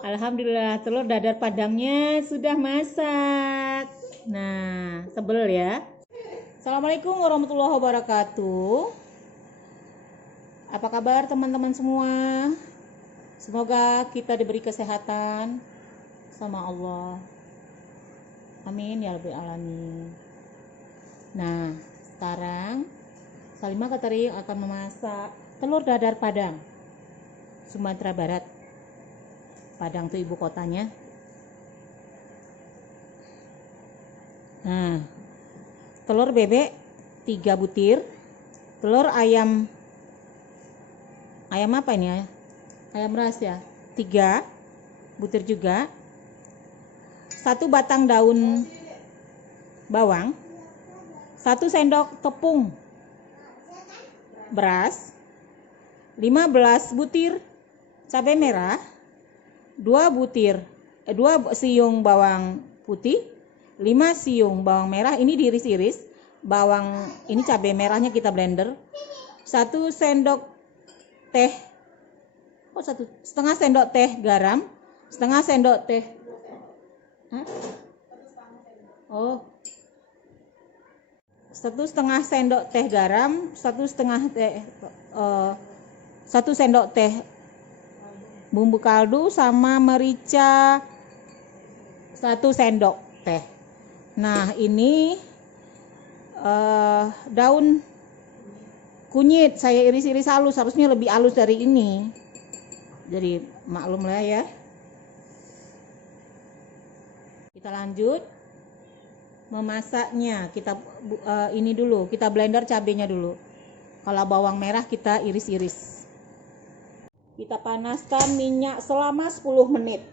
Alhamdulillah telur dadar padangnya sudah masak. Nah, sebel ya. Assalamualaikum warahmatullahi wabarakatuh. Apa kabar teman-teman semua? Semoga kita diberi kesehatan sama Allah. Amin ya rabbal alamin. Nah, sekarang Salimah Katari akan memasak telur dadar Padang, Sumatera Barat. Padang itu ibu kotanya. Nah, telur bebek 3 butir, telur ayam apa ini ya? Ayam ras ya, 3 butir juga, 1 batang daun bawang, 1 sendok tepung beras, 15 butir cabai merah, 2 siung bawang putih, 5 siung bawang merah, ini diiris-iris. Bawang ini cabai merahnya kita blender. 1 sendok teh, 1,5 sendok teh garam, 1,5 sendok teh. Oh, 1,5 sendok teh garam, 1 sendok teh bumbu kaldu, sama merica 1 sendok teh. Nah, ini daun kunyit saya iris-iris halus, harusnya lebih halus dari ini. Jadi maklum lah ya. Kita lanjut memasaknya. Kita ini dulu, kita blender cabenya dulu. Kalau bawang merah kita iris-iris. Kita panaskan minyak selama 10 menit.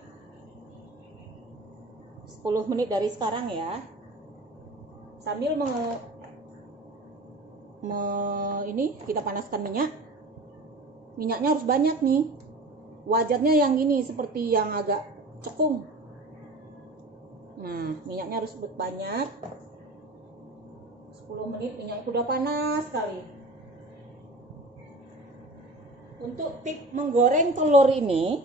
10 menit dari sekarang ya. Sambil ini kita panaskan minyak. Minyaknya harus banyak nih. Wajarnya yang ini seperti yang agak cekung. Nah, minyaknya harus banyak. 10 menit minyak udah panas sekali. Untuk tip menggoreng telur ini,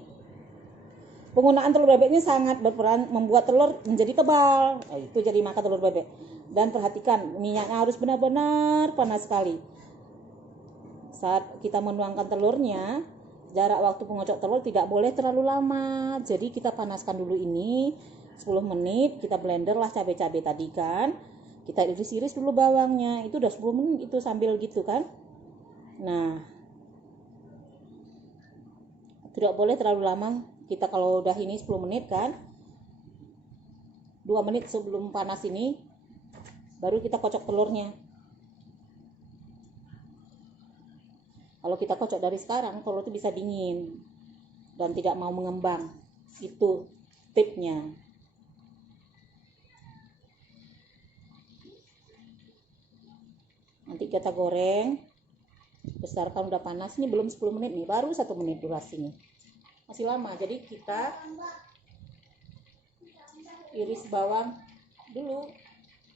penggunaan telur bebek ini sangat berperan membuat telur menjadi tebal. Itu jadi makan telur bebek. Dan perhatikan, minyaknya harus benar-benar panas sekali. Saat kita menuangkan telurnya, jarak waktu mengocok telur tidak boleh terlalu lama. Jadi kita panaskan dulu ini 10 menit, kita blender lah cabai-cabai tadi kan. Kita iris-iris dulu bawangnya. Itu udah 10 menit itu sambil gitu kan. Nah, tidak boleh terlalu lama. Kita kalau udah ini 10 menit kan, 2 menit sebelum panas ini baru kita kocok telurnya. Kalau kita kocok dari sekarang, telur itu bisa dingin dan tidak mau mengembang. Itu tipnya. Nanti kita goreng. Besarkan udah panas, ini belum 10 menit nih, baru 1 menit durasinya, masih lama. Jadi kita iris bawang dulu,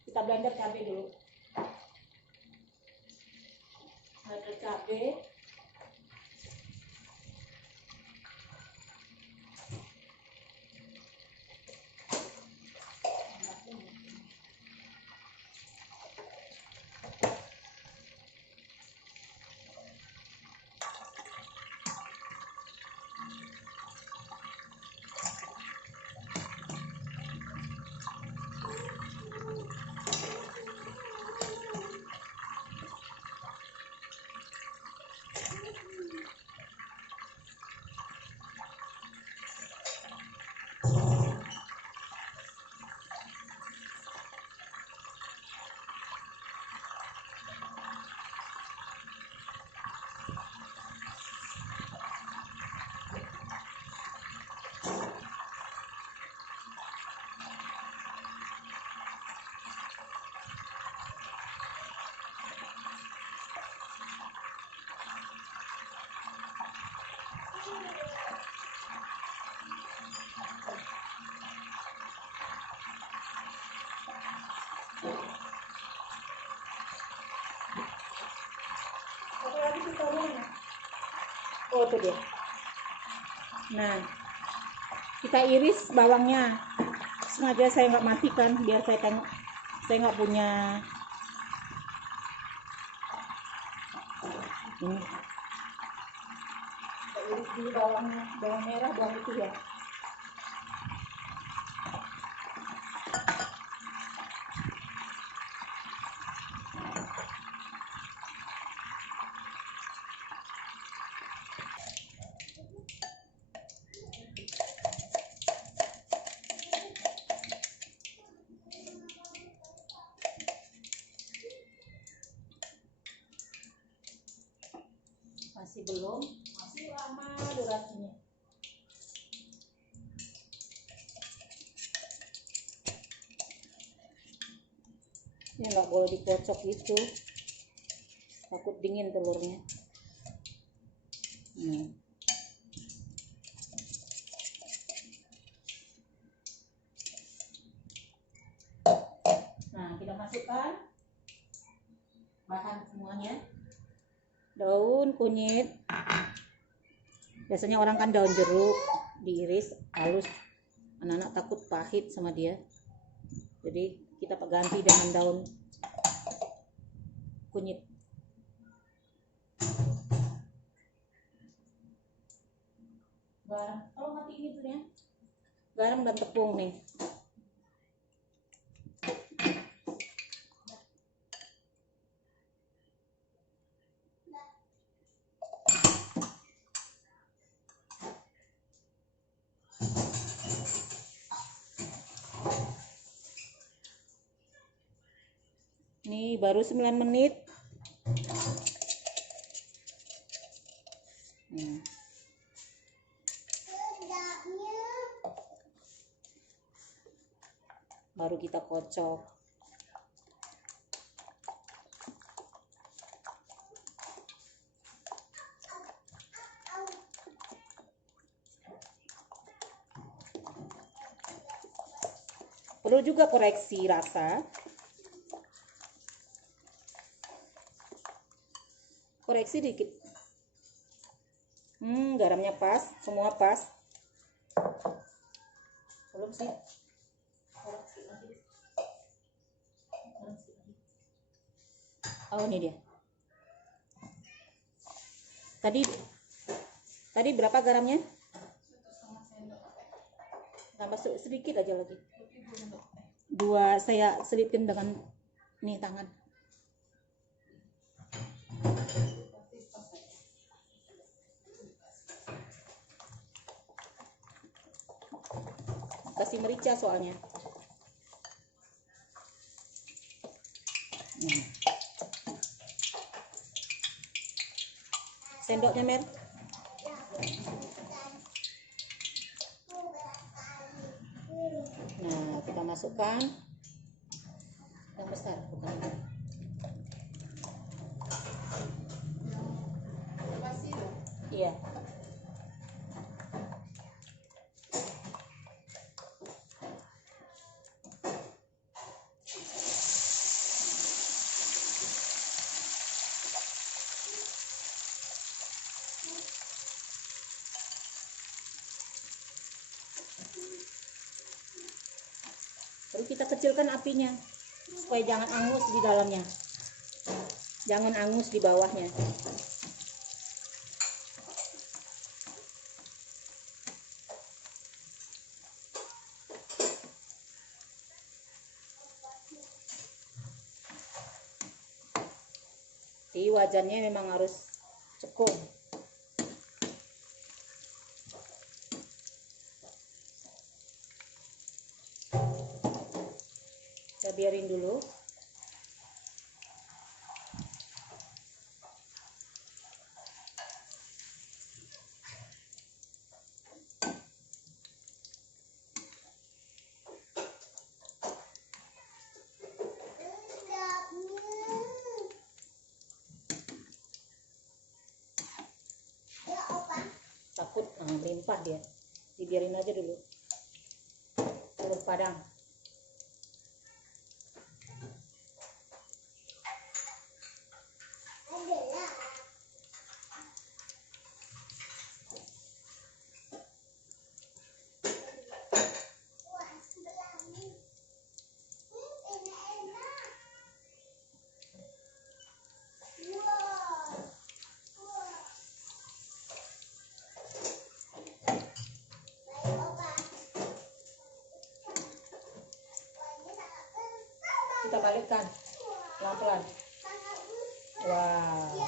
kita blender cabai dulu, blender cabai, oh itu dia. Nah, Kita iris bawangnya. Sengaja saya nggak matikan biar saya tengok. Saya nggak punya ini. Kita iris dulu bawangnya, bawang merah, bawang putih ya. Masih belum, masih lama durasinya. Ini nggak boleh dikocok gitu, takut dingin telurnya. Nah, kita masukkan bahan semuanya. Daun kunyit, biasanya orang kan daun jeruk diiris halus, anak-anak takut pahit sama dia, jadi kita ganti dengan daun kunyit. Garam, kalau mati ini tuh ya, garam dan tepung nih. Ini baru 9 menit. Baru kita kocok. Perlu juga koreksi rasa. Koreksi dikit. Garamnya pas, semua pas. Belum sih. Oh, ini dia. Tadi berapa garamnya? 1,5 sendok. Tambah sedikit aja lagi. 2 saya selipin dengan nih tangan. Kasih merica soalnya. Sendoknya, Mer. Nah, kita masukkan yang besar, bukan ini. Iya. Lalu kita kecilkan apinya supaya jangan angus di dalamnya, jangan angus di bawahnya. Jadi wajannya memang harus cukup. Kita biarin dulu. Takut melimpah dia, dibiarin aja dulu. Telur padang. tekan pelan-pelan. Wow,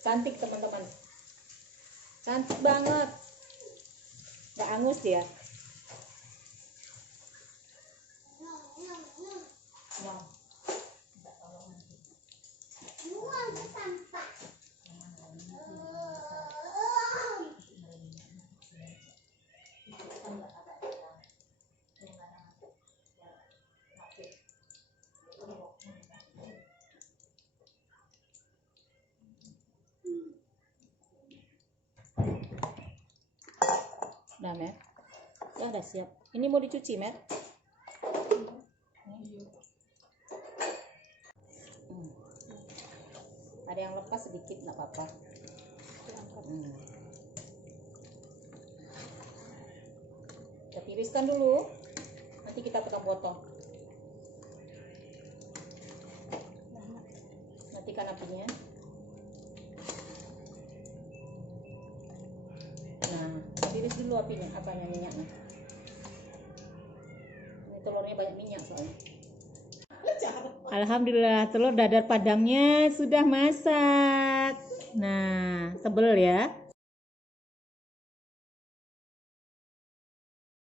cantik teman-teman, cantik banget, nggak angus dia. Udah, Mer? Ya udah siap. Ini mau dicuci, Mer? Ada yang lepas sedikit, nggak apa-apa. Kita tiriskan dulu. Nanti kita potong-potong. Matikan apinya. Nah, tiris dulu apinya, minyaknya. Ini telurnya banyak minyak soalnya. Alhamdulillah, telur dadar padangnya sudah masak. Nah, tebel ya.